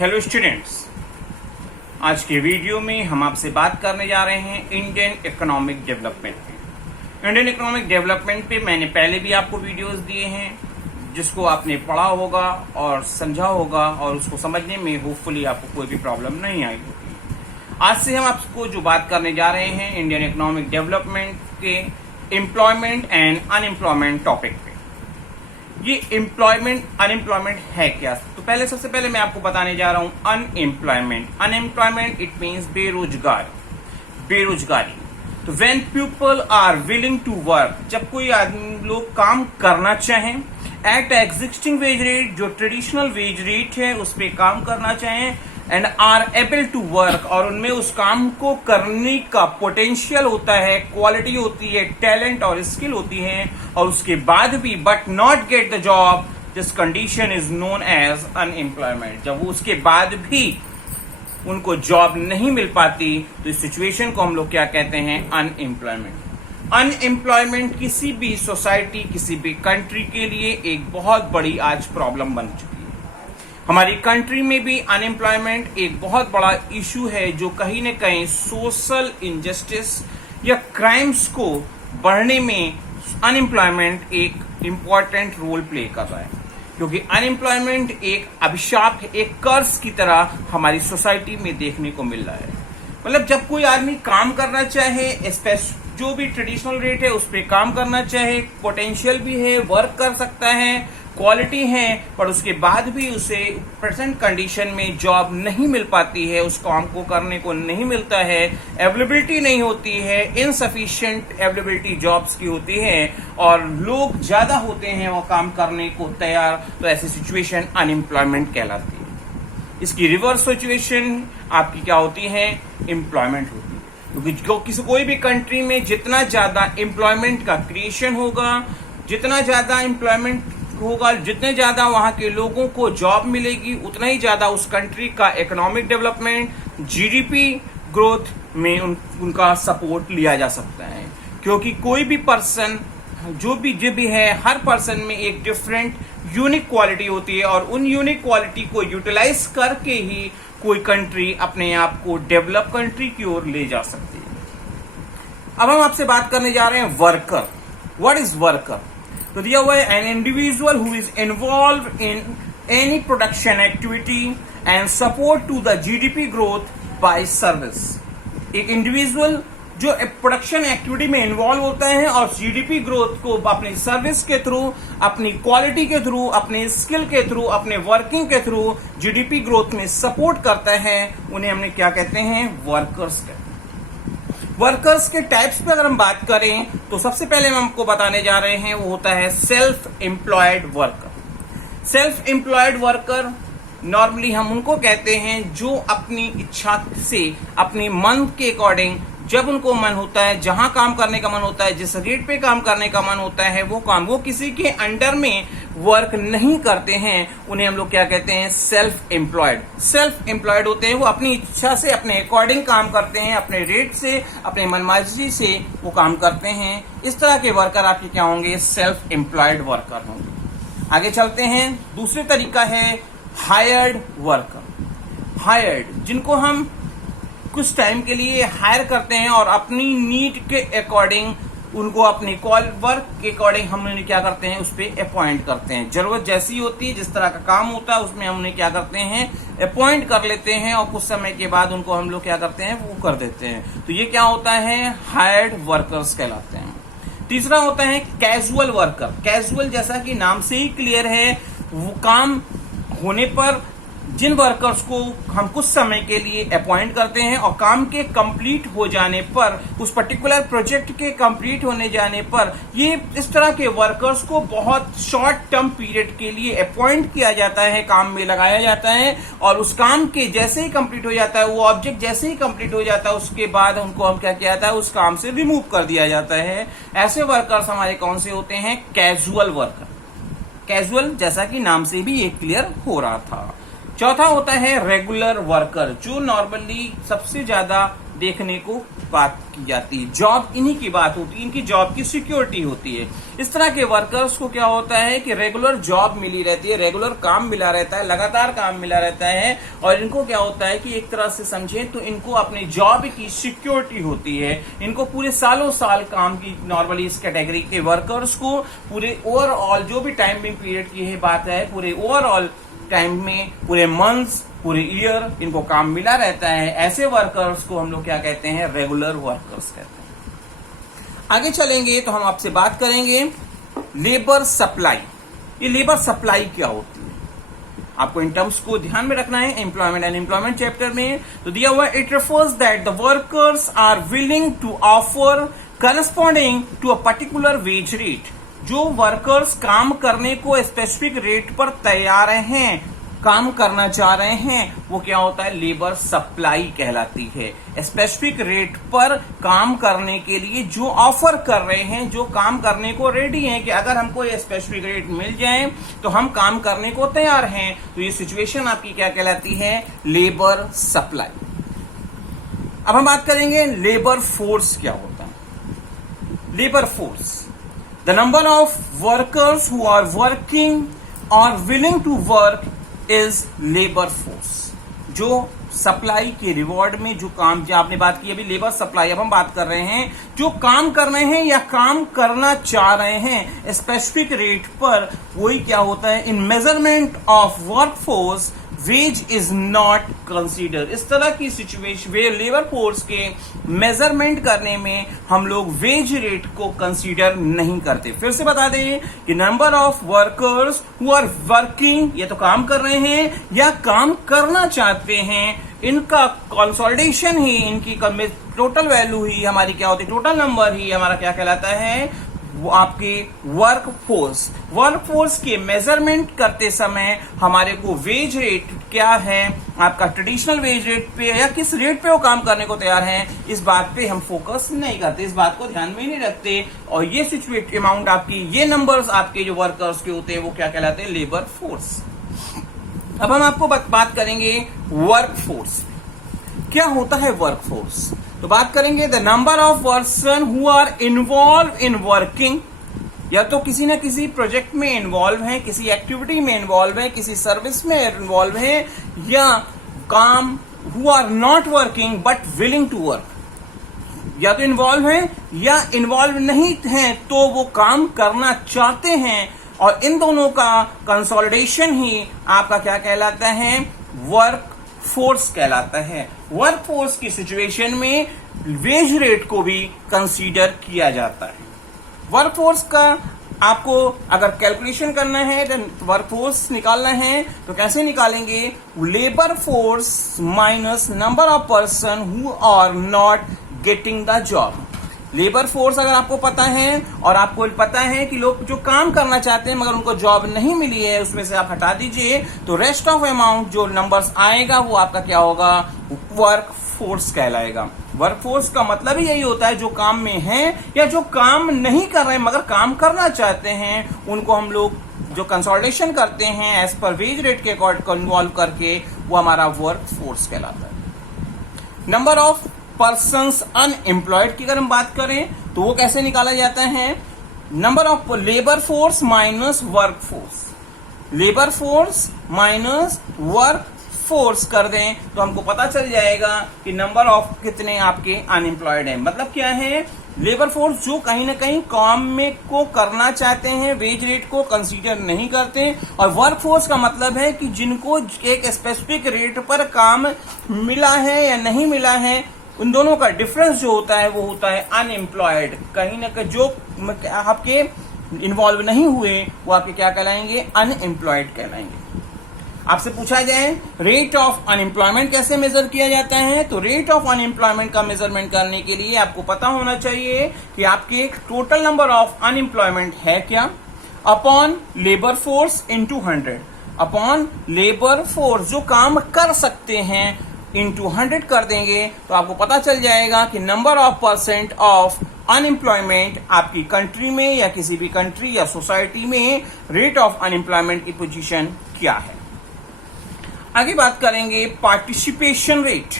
Hello students, आज के video में हम आपसे बात करने जा रहे हैं इंडियन इकोनॉमिक डेवलपमेंट पे। इंडियन इकोनॉमिक डेवलपमेंट पे मैंने पहले भी आपको वीडियोस दिए हैं जिसको आपने पढ़ा होगा और समझा होगा और उसको समझने में होपफुली आपको कोई भी प्रॉब्लम नहीं आई होगी। आज से हम आपको जो बात करने जा रहे हैं इंडियन इकोनॉमिक डेवलपमेंट के एम्प्लॉयमेंट एंड अनएम्प्लॉयमेंट टॉपिक पे। ये एम्प्लॉयमेंट अनएम्प्लॉयमेंट है क्या? तो पहले सबसे पहले मैं आपको बताने जा रहा हूं अनएम्प्लॉयमेंट इट मीन्स बेरोजगारी। तो when people are willing to work, जब कोई आदमी लोग काम करना चाहें एट एग्जिस्टिंग वेज रेट, जो ट्रेडिशनल वेज रेट है उस पर काम करना चाहें, and are able to work, और उनमें उस काम को करने का पोटेंशियल होता है, क्वालिटी होती है, टैलेंट और स्किल होती है, और उसके बाद भी but not get the job, this condition is known as unemployment. जब वो उसके बाद भी उनको जॉब नहीं मिल पाती तो इस सिचुएशन को हम लोग क्या कहते हैं? अनएम्प्लॉयमेंट। अनएम्प्लॉयमेंट किसी भी सोसाइटी, किसी भी कंट्री के लिए एक बहुत बड़ी आज प्रॉब्लम बन चुकी है। हमारी कंट्री में भी अनएम्प्लॉयमेंट एक बहुत बड़ा इशू है जो कहीं न कहीं सोशल इनजस्टिस या क्राइम्स को बढ़ने में अनएम्प्लॉयमेंट एक इम्पॉर्टेंट रोल प्ले कर रहा है, क्योंकि अनएम्प्लॉयमेंट एक अभिशाप, एक कर्ज की तरह हमारी सोसाइटी में देखने को मिल रहा है। मतलब जब कोई आदमी काम करना चाहे, जो भी ट्रेडिशनल रेट है उस पर काम करना चाहे, पोटेंशियल भी है, वर्क कर सकता है, क्वालिटी है, पर उसके बाद भी उसे प्रेजेंट कंडीशन में जॉब नहीं मिल पाती है, उस काम को करने को नहीं मिलता है, अवेलेबिलिटी नहीं होती है, इनसफिशिएंट अवेलेबिलिटी जॉब्स की होती है और लोग ज्यादा होते हैं वो काम करने को तैयार, तो ऐसी सिचुएशन अनएम्प्लॉयमेंट कहलाती है। इसकी रिवर्स सिचुएशन आपकी क्या होती है? एम्प्लॉयमेंट होती है। क्योंकि कोई भी कंट्री में जितना ज्यादा एम्प्लॉयमेंट का क्रिएशन होगा, जितना ज्यादा एम्प्लॉयमेंट होगा, जितने ज्यादा वहां के लोगों को जॉब मिलेगी, उतना ही ज्यादा उस कंट्री का इकोनॉमिक डेवलपमेंट, जीडीपी ग्रोथ में उनका सपोर्ट लिया जा सकता है। क्योंकि कोई भी पर्सन जो भी है, हर पर्सन में एक डिफरेंट यूनिक क्वालिटी होती है और उन यूनिक क्वालिटी को यूटिलाइज करके ही कोई कंट्री अपने आप को डेवलप कंट्री की ओर ले जा सकती है। अब हम आपसे बात करने जा रहे हैं वर्कर। What is worker? तो दिया हुआ है an individual who is involve in any production activity and support to the GDP growth by service. एक इंडिविजुअल जो प्रोडक्शन एक्टिविटी में इन्वॉल्व होता है और जीडीपी ग्रोथ को अपनी सर्विस के थ्रू, अपनी क्वालिटी के थ्रू, अपने स्किल के थ्रू, अपने वर्किंग के थ्रू जीडीपी ग्रोथ में सपोर्ट करता है, उन्हें हमने क्या कहते हैं? वर्कर्स कहते हैं। वर्कर्स के टाइप्स पे अगर हम बात करें तो सबसे पहले हम आपको बताने जा रहे हैं वो होता है self employed worker. Self employed worker normally हम उनको कहते हैं जो अपनी इच्छा से, अपने मन के अकॉर्डिंग, जब उनको मन होता है, जहां काम करने का मन होता है, जिस रेट पे काम करने का मन होता है वो किसी के अंडर में वर्क नहीं करते हैं, उन्हें हम लोग क्या कहते हैं? Self employed. सेल्फ एम्प्लॉयड होते हैं, वो अपनी इच्छा से, अपने अकॉर्डिंग काम करते हैं, अपने रेट से, अपने मनमाजी से वो काम करते हैं। इस तरह के वर्कर आपके क्या होंगे? सेल्फ एम्प्लॉयड वर्कर होंगे। आगे चलते हैं। दूसरे तरीका है हायर्ड वर्कर। हायर्ड, जिनको हम कुछ टाइम के लिए हायर करते हैं और अपनी नीड के अकॉर्डिंग उनको अपने वर्क के अकॉर्डिंग हम उन्हें क्या करते हैं? उस पर अपॉइंट करते हैं। जरूरत जैसी होती है, जिस तरह का काम होता है उसमें हम उन्हें क्या करते हैं? अपॉइंट कर लेते हैं और कुछ समय के बाद उनको हम लोग क्या करते हैं? वो कर देते हैं। तो ये क्या होता है? हायर्ड वर्कर्स कहलाते हैं। तीसरा होता है कैजुअल वर्कर। कैजुअल जैसा कि नाम से ही क्लियर है, वो काम होने पर जिन वर्कर्स को हम कुछ समय के लिए अपॉइंट करते हैं और काम के कंप्लीट हो जाने पर, उस पर्टिकुलर प्रोजेक्ट के कंप्लीट होने जाने पर, ये इस तरह के वर्कर्स को बहुत शॉर्ट टर्म पीरियड के लिए अपॉइंट किया जाता है, काम में लगाया जाता है और उस काम के जैसे ही कंप्लीट हो जाता है, वो ऑब्जेक्ट जैसे ही कंप्लीट हो जाता है, उसके बाद उनको हम क्या किया जाता है? उस काम से रिमूव कर दिया जाता है। ऐसे वर्कर्स हमारे कौन से होते हैं? Casual worker. कैजुअल जैसा कि नाम से भी ये क्लियर हो रहा था। चौथा होता है रेगुलर वर्कर, जो नॉर्मली सबसे ज्यादा देखने को बात की जाती है। जॉब इन्हीं की बात होती है, इनकी जॉब की सिक्योरिटी होती है। इस तरह के वर्कर्स को क्या होता है कि रेगुलर जॉब मिली रहती है, रेगुलर काम मिला रहता है, लगातार काम मिला रहता है, और इनको क्या होता है कि एक तरह से समझें तो इनको अपनी जॉब की सिक्योरिटी होती है। इनको पूरे सालों साल काम की, नॉर्मली इस कैटेगरी के वर्कर्स को पूरे ओवरऑल जो भी टाइमिंग पीरियड की है बात है, पूरे ओवरऑल टाइम में, पूरे मंथ्स, पूरे ईयर इनको काम मिला रहता है। ऐसे वर्कर्स को हम लोग क्या कहते हैं? रेगुलर वर्कर्स कहते हैं। आगे चलेंगे तो हम आपसे बात करेंगे लेबर सप्लाई। ये लेबर सप्लाई क्या होती है, आपको इन टर्म्स को ध्यान में रखना है। एम्प्लॉयमेंट एंड एम्प्लॉयमेंट चैप्टर में तो दिया हुआ, it refers that the workers are willing to offer corresponding to a particular wage rate. जो वर्कर्स काम करने को स्पेसिफिक रेट पर तैयार हैं, काम करना चाह रहे हैं, वो क्या होता है? लेबर सप्लाई कहलाती है। स्पेसिफिक रेट पर काम करने के लिए जो ऑफर कर रहे हैं, जो काम करने को रेडी हैं कि अगर हमको ये स्पेसिफिक रेट मिल जाए तो हम काम करने को तैयार हैं, तो ये सिचुएशन आपकी क्या कहलाती है? Labour supply. अब हम बात करेंगे लेबर फोर्स क्या होता है। Labour force, the number of workers who are working or willing to work is labor force। जो सप्लाई के रिवॉर्ड में जो काम, जो आपने बात की अभी लेबर सप्लाई, अब हम बात कर रहे हैं जो काम कर रहे हैं या काम करना चाह रहे हैं स्पेसिफिक रेट पर, वही क्या होता है? In measurement of work force wage is not consider. इस तरह की सिचुएशन वे लेबर फोर्स के मेजरमेंट करने में हम लोग वेज रेट को कंसीडर नहीं करते। फिर से बता दें कि number of workers who are working, ये तो काम कर रहे हैं या काम करना चाहते हैं, इनका कंसोलिडेशन ही, इनकी टोटल वैल्यू ही हमारी क्या होती है? टोटल नंबर ही हमारा क्या कहलाता है? वो आपके वर्क फोर्स। वर्क फोर्स के मेजरमेंट करते समय हमारे को वेज रेट क्या है, आपका ट्रेडिशनल वेज रेट पे या किस रेट पे वो काम करने को तैयार हैं, इस बात पे हम फोकस नहीं करते, इस बात को ध्यान में नहीं रखते। और ये सिचुएट अमाउंट आपकी, ये नंबर्स आपके जो वर्कर्स के होते हैं वो क्या कहलाते हैं? Labour force. अब हम आपको बात करेंगे वर्क फोर्स। क्या होता है वर्क फोर्स? तो बात करेंगे the number of person who are involve in working, या तो किसी न किसी प्रोजेक्ट में इन्वॉल्व है, किसी एक्टिविटी में इन्वॉल्व है, किसी सर्विस में इन्वॉल्व है, या काम who are not working but willing to work, या तो इन्वॉल्व है या इन्वॉल्व नहीं है तो वो काम करना चाहते हैं, और इन दोनों का कंसोलिडेशन ही आपका क्या कहलाता है? वर्क फोर्स कहलाता है। वर्क फोर्स की सिचुएशन में वेज रेट को भी कंसीडर किया जाता है। वर्क फोर्स का आपको अगर कैलकुलेशन करना है, वर्क फोर्स निकालना है तो कैसे निकालेंगे? Labour force minus number of person who are not getting the job. Labour force अगर आपको पता है और आपको पता है कि लोग जो काम करना चाहते हैं मगर उनको जॉब नहीं मिली है, उसमें से आप हटा दीजिए, तो रेस्ट ऑफ अमाउंट जो नंबर्स आएगा वो आपका क्या होगा? वर्क फोर्स कहलाएगा। वर्क फोर्स का मतलब ही यही होता है जो काम में है या जो काम नहीं कर रहे हैं मगर काम करना चाहते हैं, उनको हम लोग जो कंसोलिडेशन करते हैं एज पर वेज रेट के अकॉर्डिंग इन्वॉल्व करके, वो हमारा वर्क फोर्स कहलाता है। नंबर ऑफ पर्सन्स अनएम्प्लॉयड की अगर हम बात करें तो वो कैसे निकाला जाता है? Number of labour force minus work force. Labour force minus work force कर दें तो हमको पता चल जाएगा कि नंबर ऑफ कितने आपके अनएम्प्लॉयड हैं। मतलब क्या है? लेबर फोर्स जो कहीं ना कहीं काम में को करना चाहते हैं, वेज रेट को कंसीडर नहीं करते, और वर्क फोर्स का मतलब है कि जिनको एक स्पेसिफिक रेट पर काम मिला है या नहीं मिला है, उन दोनों का डिफरेंस जो होता है वो होता है अनएम्प्लॉयड। कहीं ना कहीं जो आपके इन्वॉल्व नहीं हुए वो आपके क्या कहलाएंगे? अनएम्प्लॉयड कहलाएंगे। आपसे पूछा जाए रेट ऑफ अनएम्प्लॉयमेंट कैसे मेजर किया जाता है, तो रेट ऑफ अनएम्प्लॉयमेंट का मेजरमेंट करने के लिए आपको पता होना चाहिए कि आपके टोटल नंबर ऑफ अनएम्प्लॉयमेंट है क्या, upon labour force into 100, upon labour force जो काम कर सकते हैं इंटू 100 कर देंगे तो आपको पता चल जाएगा कि number of percent of unemployment आपकी कंट्री में या किसी भी कंट्री या सोसाइटी में रेट ऑफ अनएम्प्लॉयमेंट की पोजीशन क्या है। आगे बात करेंगे पार्टिसिपेशन रेट।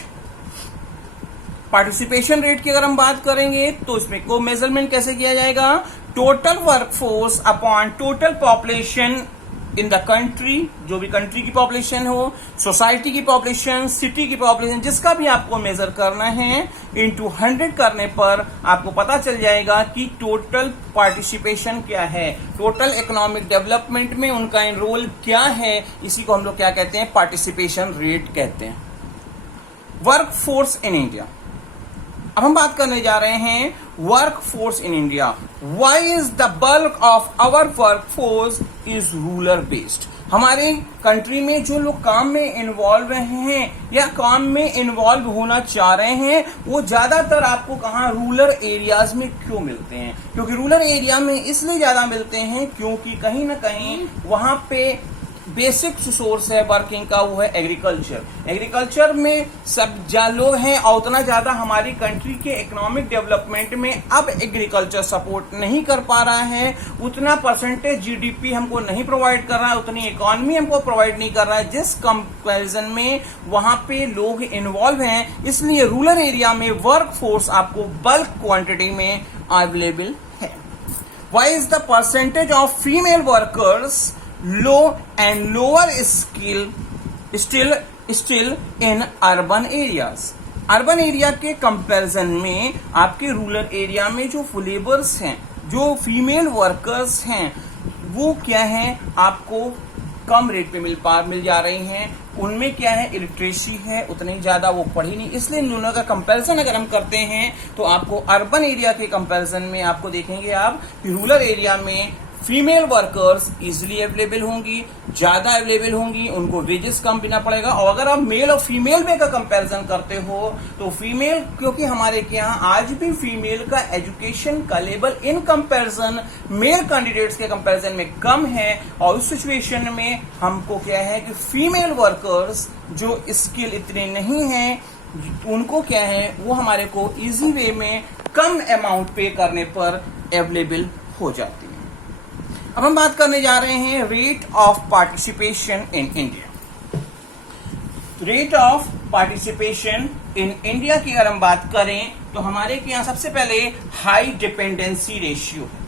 पार्टिसिपेशन रेट की अगर हम बात करेंगे तो इसमें को मेजरमेंट कैसे किया जाएगा, total workforce upon total population in the country, जो भी कंट्री की पॉपुलेशन हो, सोसाइटी की पॉपुलेशन, सिटी की पॉपुलेशन, जिसका भी आपको मेजर करना है, इनटू 100 करने पर आपको पता चल जाएगा कि टोटल पार्टिसिपेशन क्या है, टोटल इकोनॉमिक डेवलपमेंट में उनका रोल क्या है। इसी को हम लोग क्या कहते हैं, पार्टिसिपेशन रेट कहते हैं। वर्क फोर्स इन इंडिया, अब हम बात करने जा रहे हैं work force in India. Why is the bulk of our work force is rural based. हमारे कंट्री में जो लोग काम में इन्वॉल्व हैं या काम में इन्वॉल्व होना चाह रहे हैं, वो ज्यादातर आपको कहाँ, रूरल एरियाज में क्यों मिलते हैं? क्योंकि रूरल एरिया में इसलिए ज्यादा मिलते हैं क्योंकि कहीं ना कहीं वहां पे बेसिक सोर्स है वर्किंग का, वो है एग्रीकल्चर। एग्रीकल्चर में सब लोग हैं और उतना ज्यादा हमारी कंट्री के इकोनॉमिक डेवलपमेंट में अब एग्रीकल्चर सपोर्ट नहीं कर पा रहा है, उतना परसेंटेज जीडीपी हमको नहीं प्रोवाइड कर रहा है, उतनी इकोनॉमी हमको प्रोवाइड नहीं कर रहा है, जिस कंपैरिजन में वहां पे लोग इन्वॉल्व हैं। इसलिए रूरल एरिया में वर्क फोर्स आपको बल्क क्वांटिटी में अवेलेबल है। Why is the percentage of female workers low and lower still in urban areas. Urban area के कंपैरिजन में आपके रूरल एरिया में जो लेबर्स हैं, जो फीमेल वर्कर्स हैं, वो क्या है, आपको कम रेट पे मिल जा रही हैं। उनमें क्या है, इलिटरेसी है, उतनी ज्यादा वो पढ़ी नहीं। इसलिए इन दोनों का कंपैरिजन अगर हम करते हैं तो आपको अर्बन एरिया के कंपैरिजन में आपको देखेंगे आप कि रूरल एरिया में फीमेल वर्कर्स इजिली अवेलेबल होंगी, ज्यादा अवेलेबल होंगी, उनको वेजेस कम देना पड़ेगा। और अगर आप मेल और फीमेल में का कंपैरिजन करते हो तो फीमेल, क्योंकि हमारे के यहाँ आज भी फीमेल का एजुकेशन का level in comparison male candidates के कंपैरिजन में कम है, और उस सिचुएशन में हमको क्या है कि फीमेल वर्कर्स जो स्किल इतने नहीं है, उनको क्या है, वो हमारे को इजी वे में कम अमाउंट पे करने पर अवेलेबल हो जाती है। अब हम बात करने जा रहे हैं rate of participation in India. Rate of participation in India की अगर हम बात करें तो हमारे के यहाँ सबसे पहले हाई डिपेंडेंसी रेशियो है।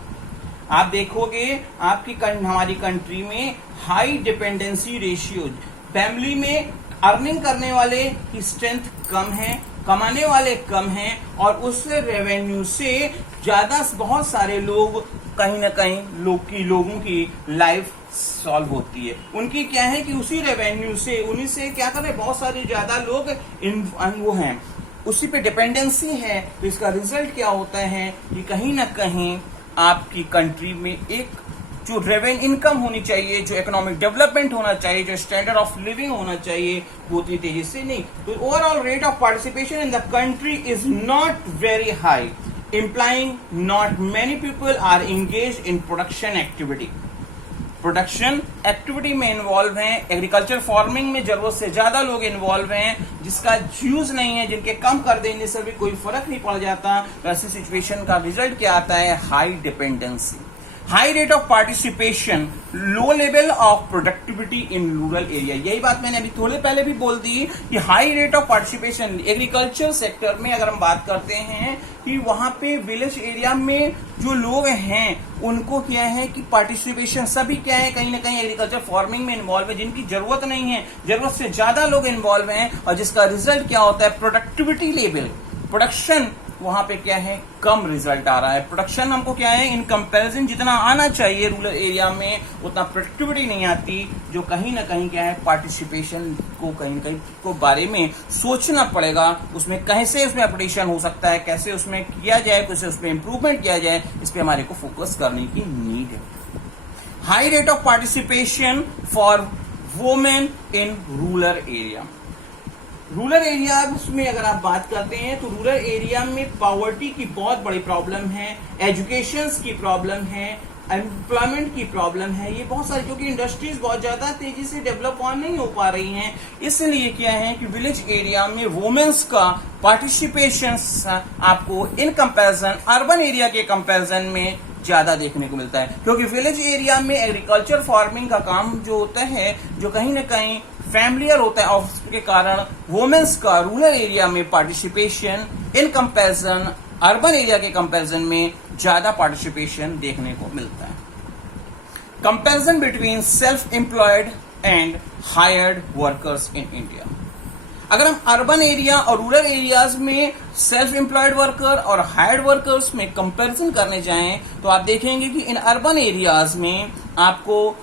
आप देखोगे आपकी हमारी कंट्री में हाई डिपेंडेंसी रेशियो, फैमिली में अर्निंग करने वाले की स्ट्रेंथ कम है, कमाने वाले कम हैं, और उस रेवेन्यू से ज्यादा बहुत सारे लोग कहीं ना कहीं लोगों की लाइफ सॉल्व होती है। उनकी क्या है कि उसी रेवेन्यू से उन्हीं से क्या कर रहे, बहुत सारे ज्यादा लोग वो हैं, उसी पे डिपेंडेंसी है। तो इसका रिजल्ट क्या होता है कि कहीं ना कहीं आपकी कंट्री में एक जो रेवेन्यू इनकम होनी चाहिए, जो इकोनॉमिक डेवलपमेंट होना चाहिए, जो स्टैंडर्ड ऑफ लिविंग होना चाहिए, वो उतनी तेजी से नहीं। तो overall rate of participation in the country is not very high, implying not many people are engaged in production activity। Production activity में इन्वॉल्व हैं, एग्रीकल्चर फार्मिंग में जरूरत से ज्यादा लोग इन्वॉल्व हैं, जिसका यूज नहीं है, जिनके कम कर देने से भी कोई फर्क नहीं पड़ जाता। ऐसी सिचुएशन का रिजल्ट क्या आता है, high dependency, high rate of participation, low level of productivity in rural area. यही बात मैंने अभी थोड़े पहले भी बोल दी कि high rate of participation agriculture sector में अगर हम बात करते हैं कि वहां पे विलेज एरिया में जो लोग हैं उनको क्या है कि पार्टिसिपेशन सभी क्या है, कहीं ना कहीं एग्रीकल्चर फार्मिंग में इन्वॉल्व है, जिनकी जरूरत नहीं है, जरूरत से ज्यादा लोग इन्वॉल्व हैं, और जिसका रिजल्ट क्या होता है, प्रोडक्टिविटी लेवल, प्रोडक्शन वहां पे क्या है, कम रिजल्ट आ रहा है। प्रोडक्शन हमको क्या है, इन कंपैरिजन जितना आना चाहिए रूरल एरिया में उतना प्रोडक्टिविटी नहीं आती, जो कहीं ना कहीं क्या है, पार्टिसिपेशन को कहीं ना कहीं को बारे में सोचना पड़ेगा, उसमें कैसे उसमें अपडेशन हो सकता है, कैसे उसमें किया जाए, कैसे उसमें इंप्रूवमेंट किया जाए, इस पे हमारे को फोकस करने की नीड है। High rate of participation for women in rural area. Rural area में अगर आप बात करते हैं तो रूरल एरिया में पॉवर्टी की बहुत बड़ी प्रॉब्लम है, एजुकेशन की प्रॉब्लम है, एम्प्लॉयमेंट की प्रॉब्लम है, ये बहुत सारी, क्योंकि इंडस्ट्रीज बहुत ज्यादा तेजी से डेवलप नहीं हो पा रही हैं। इसलिए क्या है कि विलेज एरिया में वुमेन्स का पार्टिसिपेशन आपको इन कंपैरिजन अर्बन एरिया के कंपैरिजन में ज्यादा देखने को मिलता है, क्योंकि विलेज एरिया में एग्रीकल्चर फार्मिंग का काम जो होता है, जो कहीं ना कहीं फैमिलियर होता है ऑफिस के कारण वुमेन्स का रूरल एरिया में participation in comparison urban area के कंपैरिजन में ज्यादा पार्टिसिपेशन देखने को मिलता है। Comparison between self employed and hired workers in India. अगर हम अर्बन एरिया और रूरल एरियाज में सेल्फ एम्प्लॉयड वर्कर और हायर्ड वर्कर्स में कंपैरिजन करने जाएं तो आप देखेंगे कि इन अर्बन एरियाज में आपको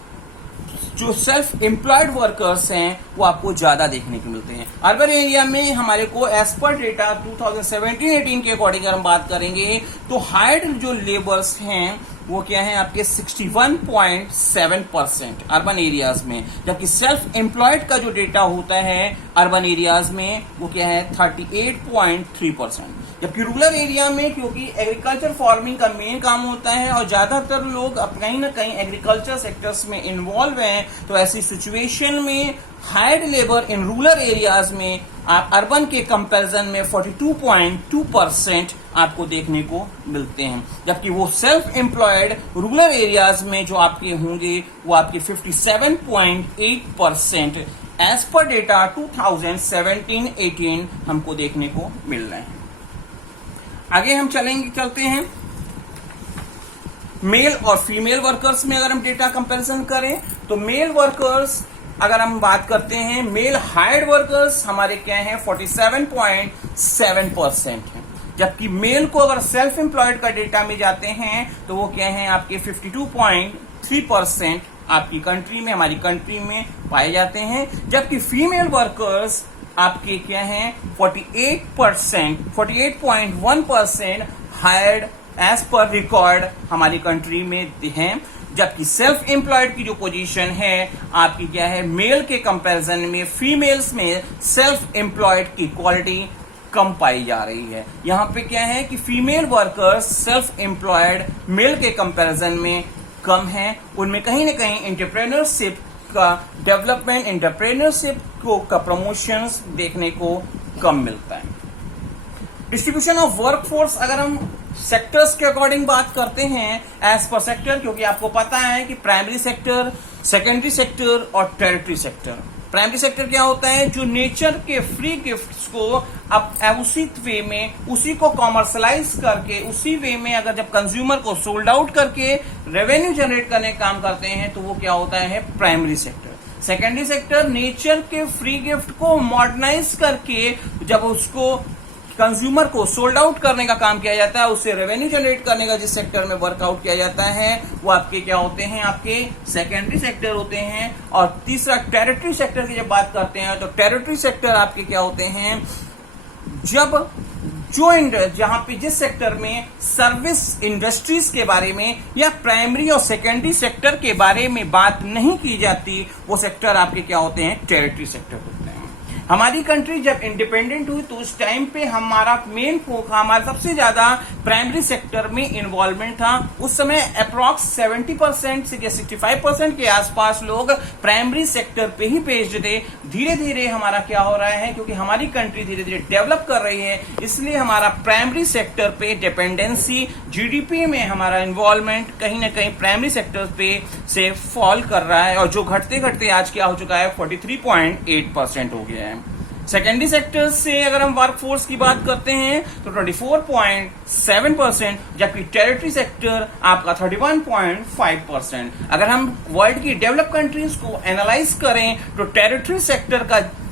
जो सेल्फ एम्प्लॉयड वर्कर्स हैं वो आपको ज्यादा देखने को मिलते हैं। अर्बन एरिया में हमारे को एज पर डेटा 2017-18 के अकॉर्डिंग अगर हम बात करेंगे तो हायर्ड जो लेबर्स हैं वो क्या है आपके 61.7% अर्बन एरियाज में, जबकि सेल्फ एम्प्लॉयड का जो डेटा होता है अर्बन एरियाज में वो क्या है 38.3%। जबकि रूरल एरिया में क्योंकि एग्रीकल्चर फार्मिंग का मेन काम होता है और ज्यादातर लोग अब कहीं ना कहीं एग्रीकल्चर सेक्टर्स में इन्वॉल्व हैं, तो ऐसी सिचुएशन में hired labour in rural areas में आप अर्बन के कंपैरिजन में 42.2% आपको देखने को मिलते हैं, जबकि वो सेल्फ एम्प्लॉयड रूरल एरियाज में जो आपके होंगे वो आपके 57.8% एज पर डेटा 2017-18 हमको देखने को मिल रहे हैं। आगे हम चलते हैं मेल और फीमेल वर्कर्स में। अगर हम डेटा कंपैरिजन करें तो मेल वर्कर्स अगर हम बात करते हैं, मेल हायर्ड वर्कर्स हमारे क्या हैं 47.7% है, जबकि मेल को अगर सेल्फ एम्प्लॉयड का डेटा में जाते हैं तो वो क्या है आपके 52.3% आपकी कंट्री में, हमारी कंट्री में पाए जाते हैं, जबकि फीमेल वर्कर्स आपके क्या हैं 48.1% हायर्ड एज पर रिकॉर्ड हमारी कंट्री में हैं, जबकि सेल्फ एम्प्लॉयड की जो पोजीशन है आपकी क्या है मेल के कंपैरिजन में फीमेल्स में सेल्फ एम्प्लॉयड की क्वालिटी कम पाई जा रही है। यहां पे क्या है कि female workers self employed male के कंपैरिजन में कम है, उनमें कहीं ना कहीं एंटरप्रेन्योरशिप का डेवलपमेंट, एंटरप्रेन्योरशिप का प्रमोशंस देखने को कम मिलता है। डिस्ट्रीब्यूशन ऑफ वर्कफोर्स अगर हम सेक्टर्स के अकॉर्डिंग बात करते हैं एज पर सेक्टर, क्योंकि आपको पता है कि प्राइमरी सेक्टर, सेकेंडरी सेक्टर और टेरिटरी सेक्टर। प्राइमरी सेक्टर क्या होता है जो नेचर के फ्री गिफ्ट्स को अब उसी वे में उसी को कॉमर्शलाइज करके उसी वे में अगर जब कंज्यूमर को सोल्ड आउट करके रेवेन्यू जनरेट करने का काम करते हैं तो वो क्या होता है primary sector. Secondary sector nature के फ्री गिफ्ट को मॉडर्नाइज करके जब उसको कंज्यूमर को सोल्ड आउट करने का काम किया जाता है, उससे रेवेन्यू जनरेट करने का जिस सेक्टर में वर्कआउट किया जाता है वो आपके क्या होते हैं आपके सेकेंडरी सेक्टर होते हैं। और तीसरा टेरिटरी सेक्टर की जब बात करते हैं तो टेरिटरी सेक्टर आपके क्या होते हैं जब जो जहां पे जिस सेक्टर में सर्विस इंडस्ट्रीज के बारे में या प्राइमरी और सेकेंडरी सेक्टर के बारे में बात नहीं की जाती वो सेक्टर आपके क्या होते हैं टेरिटरी सेक्टर होते हैं। हमारी कंट्री जब इंडिपेंडेंट हुई तो उस टाइम पे हमारा मेन हमारा सबसे ज्यादा प्राइमरी सेक्टर में इन्वॉल्वमेंट था। उस समय अप्रॉक्स 70% से 65% के आसपास लोग प्राइमरी सेक्टर पे ही बेस्ड थे। धीरे धीरे हमारा क्या हो रहा है क्योंकि हमारी कंट्री धीरे धीरे डेवलप कर रही है, इसलिए हमारा प्राइमरी सेक्टर पे डिपेंडेंसी, जीडीपी में हमारा इन्वॉल्वमेंट कहीं ना कहीं प्राइमरी सेक्टर पे से फॉल कर रहा है और जो घटते घटते आज क्या हो चुका है 43.8% हो गया है। सेकेंडरी सेक्टर से अगर हम वर्कफोर्स की बात करते हैं तो 24.7%, जबकि टेरिटरी सेक्टर आपका 31.5%। अगर हम वर्ल्ड की डेवलप कंट्रीज को एनालाइज करें तो टेरिटरी सेक्टर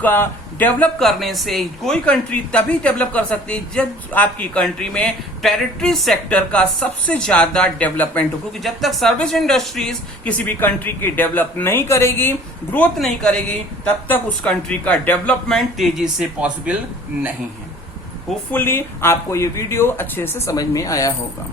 का डेवलप करने से कोई कंट्री तभी डेवलप कर सकती है जब आपकी कंट्री में टेरिटरी सेक्टर का सबसे ज्यादा डेवलपमेंट हो, क्योंकि जब तक सर्विस इंडस्ट्रीज किसी भी कंट्री की डेवलप नहीं करेगी, ग्रोथ नहीं करेगी, तब तक उस कंट्री का डेवलपमेंट तेजी से पॉसिबल नहीं है। होपफुली आपको ये वीडियो अच्छे से समझ में आया होगा।